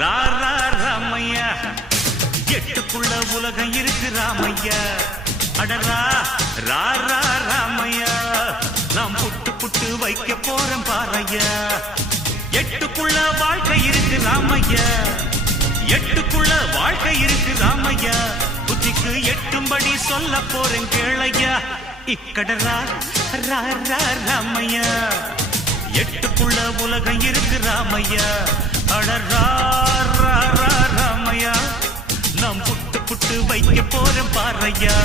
ரா ரா ராமையா எட்டுக்குள்ள உலகம் இருக்கு ராமையா அடரா ரா ரா ராமையா நாம் புட்டு புட்டு வைக்க போறோம் பாறையா எட்டுக்குள்ள வாழ்க்கை இருக்கு ராமையா எட்டுக்குள்ள வாழ்க்கை இருக்கு ராமையா புத்திக்கு எட்டும்படி சொல்ல போறேன் கேளையா இக்கடரா ரா ரா ராமையா எட்டுக்குள்ள உலகம் இருக்கு ராமையா அடரா ரா ரா ராமையா நாம் புட்டு புட்டு வைக்க போறோம் பாறையா